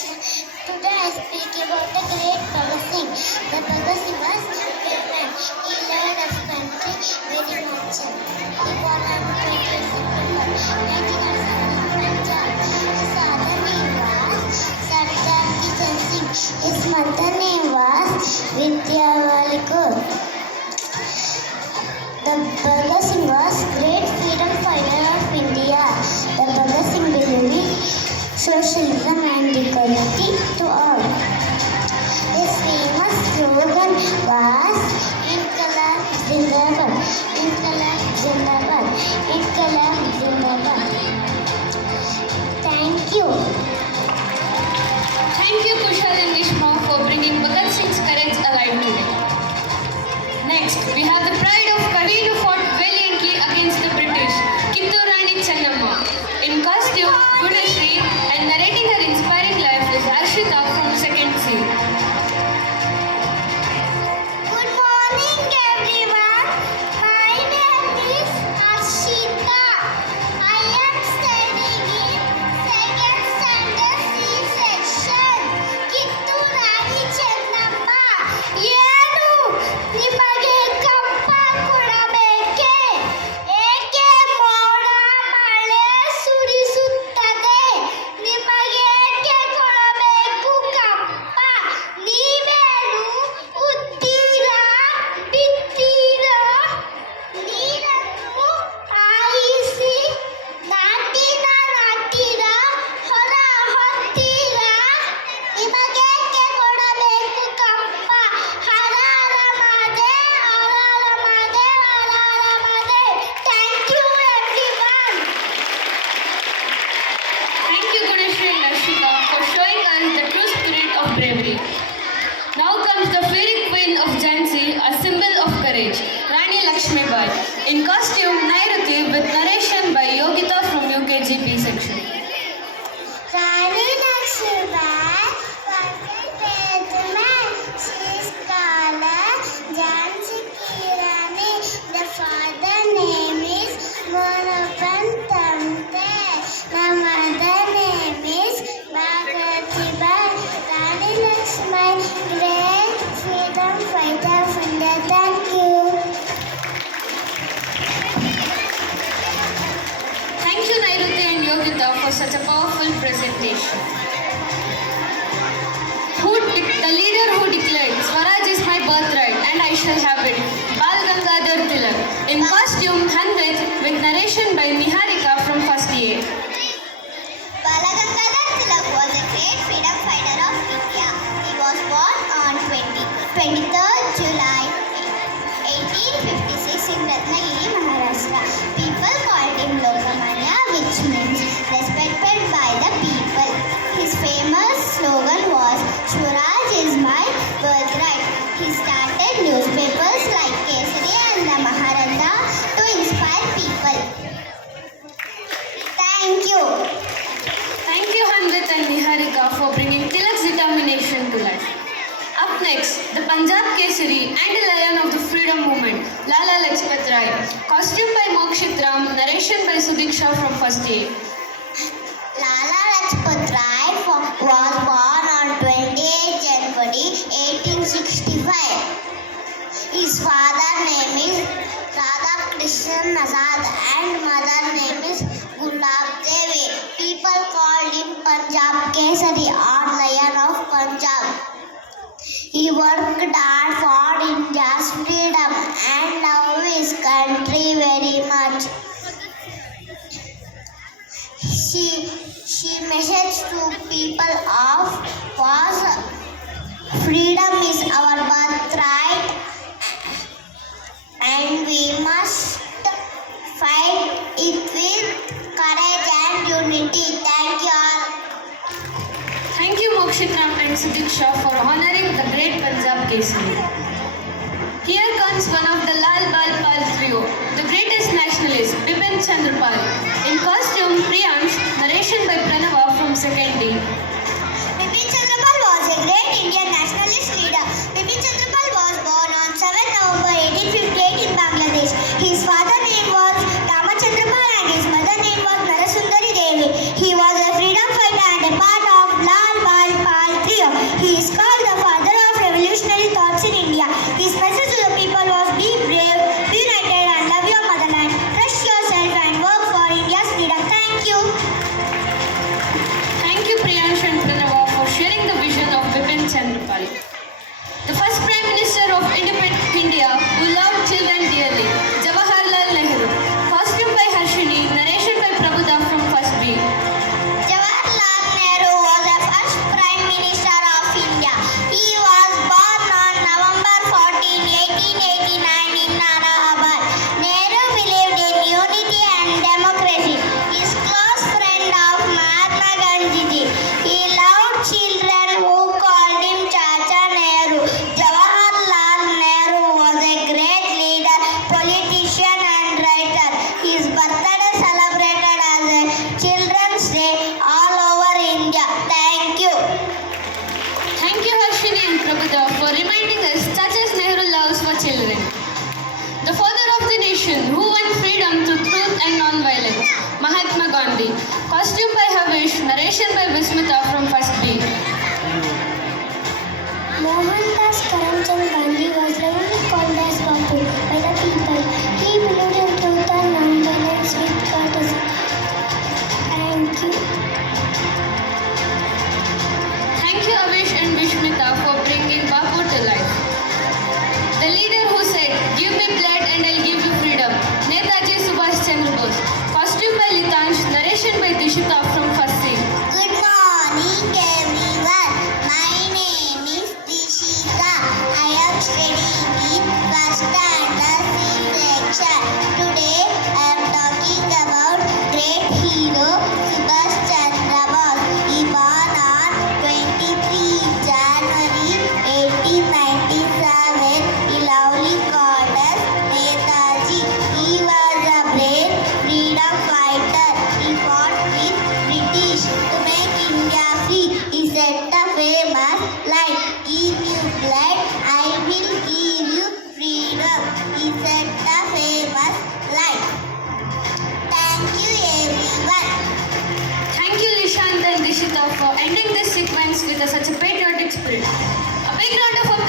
Today I speak about the great Bhagat Singh. The Bhagat Singh was chairman. He loved his country very much. He born on 28 September 1907 in Punjab. His father name was Sardar Kishan Singh. His mother name was Vidyavali Kaur. The Bhagat Singh was great freedom fighter of India. The Bhagat Singh believed in socialism and equality to all. His famous slogan was Inqilab Zindabad, Inqilab Zindabad, Inqilab Zindabad. Thank you. Thank you, Kushal and Nishma, for bringing Bhagat Singh's courage alive today. Next, we have the pride of Kaveri who fought valiantly against the British, Kittur Rani Chennamma. In costume, Gunashri, and narrating her inspiring life is Arshita from 2nd C. Good morning, everyone. My name is Arshita. I am studying in second standard C section. Kittur Rani Chennamma. ಏನು ನಿಮಗೆ ಕಪ್ಪ ಕೊಡಬೇಕೆ? ಏಕೆ ಮೋಡ ಮಳೆ ಸುರಿಸುತ್ತದೆ? ನಿಮಗೇಕೆ ಕೊಡಬೇಕು ಕಪ್ಪ? ನೀವೇನು ಉತ್ತೀರಾ ಬಿತ್ತೀರಾ? ನೀರನ್ನು ಹಾಯಿಸಿ ನಾಟಿರಾ ಹೊರ ಹೊತ್ತೀರಾ? ನಿಮಗೇಕೆ ಕೊಡಬೇಕು ಕಪ್ಪ? ಹರಾರಮದೆ ಹರಾರಮದೆ ಹರಾರಮದೆ. Thank you everyone. Thank you, Gunashri and Arshita, for showing us the true spirit of bravery. Now comes the fairy queen of Jhansi, a symbol of courage, Rani Lakshmibai. In costume, Nairuti with narration by Yogita from UKGP section. Rani Lakshmibai was a gentleman. She is called Jhansi Ki Rani. The father name is Monopan Tamte. The mother name is Bhagatibai. Rani Lakshmibai, great freedom fighter of India. Thank you. Thank you, Nairuti and Yogita, for such a powerful presentation. The leader who declared, Swaraj is my birthright and I shall have it, Bal Gangadhar Tilak. In costume, Hanvit with narration by Niharika from 1st A. Balagangadhar Tilak was a great freedom fighter of India. He was born on 23rd July 1856 in Ratnagiri, Maharashtra. People called him Lokamanya, which means respected by the people. His famous slogan was Swaraj is my birthright. He started newspapers like Kesari and the Maharanda to inspire people. Thank you. Thank you, Hanvit and Niharika, for bringing Tilak's determination to life. Up next, the Punjab Kesari and a lion of the freedom movement, Lala Lajpat Rai. Costume by Mokshit Ram, narration by Sudiksha from 1st A. Lala Lajpat Rai was born on 28 January 1865. His father name is Radha Krishnan Azad and mother name is Gulab Devi. People called him Punjab Kesari or Lion of Punjab. He worked hard for India's freedom and loved his country very much. She message to people of was freedom is our birthright and we must fight it with courage and unity. Thank you all. Thank you, Mokshit Ram and Sudiksha, for honoring the great Punjab Kesari. Here comes one of the Lal Bal Pal trio, the greatest nationalist, Bipin Chandra Pal. In costume, Priyansh, narration by Pranava from 2nd D. Bipin Chandra Pal was a great Indian nationalist leader. Bipin Chandra Pal was born on 7 November 1858 in Bangladesh. His father name was Ramachandra Pal and his mother name was Narasundari Devi. He was a freedom fighter and a part of Lal Bal Chandrapali. The first Prime Minister of independent India who loved children dearly, Jawaharlal Nehru. Costume by Harshini, narration by Prabhuda from First B. Jawaharlal Nehru was the first Prime Minister of India. He was born on November 14, 1889 in Allahabad. Nehru believed in unity and democracy. His close friend of Mahatma Gandhi. He loved children who called him Chacha Nehru. Jawaharlal Nehru was a great leader, politician and writer. His birthday celebrated as a Children's Day all over India. Thank you. Thank you Harshini and Prabhuda for reminding us such as Nehru loves for children. The father of the nation who won freedom through truth and non-violence, Mahatma Gandhi. Costume by Havish, narration by Vismita from First B. Mohandas Karamchand Gandhi was lovingly called as Bapu by the people. He believed in truth and non-violence with courtesy. Thank you. Thank you Avish and Vishmita for bringing Bapu to life. The leader who said, "Give me blood and I'll give you freedom," Netaji Subhash Chandra Bose. Costume by Litansh, narration by Dishita from First C. Good morning everyone. My name is Dishita. I am studying in first standard C section. Today I am talking about great hero Subhash Chandra Bose. He born on 23 January 1897. He lovely called as Netaji. He was a brave freedom fighter. He fought with British to make India free. He set a famous line: "Give you blood, I will give you freedom." He set a famous line. Thank you everyone. Thank you Lishant and Dishita for ending this sequence with such a patriotic spirit. A big round of applause